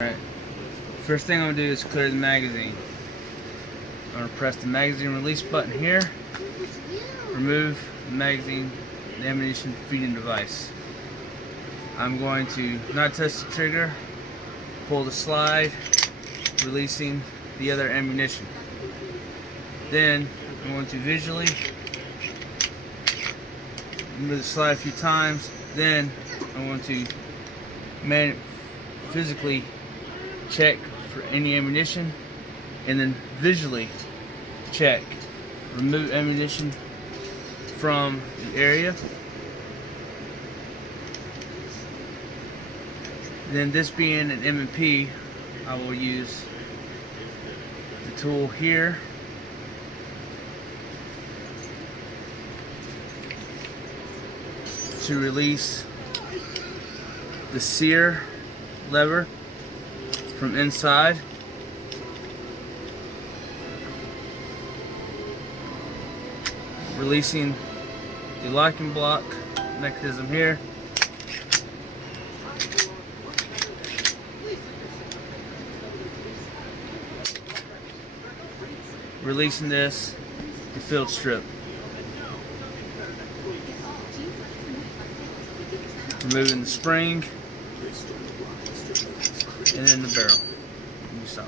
Alright, first thing I'm going to do is clear the magazine. I'm going to press the magazine release button here, remove the magazine, the ammunition feeding device. I'm going to not touch the trigger, pull the slide, releasing the other ammunition. Then I'm going to visually move the slide a few times, then I'm going to physically check for any ammunition, and then visually check, remove ammunition from the area. Then, this being an M&P, I will use the tool here to release the sear lever from inside. Releasing the locking block mechanism here. Releasing the field strip. Removing the spring and then the barrel. Stop.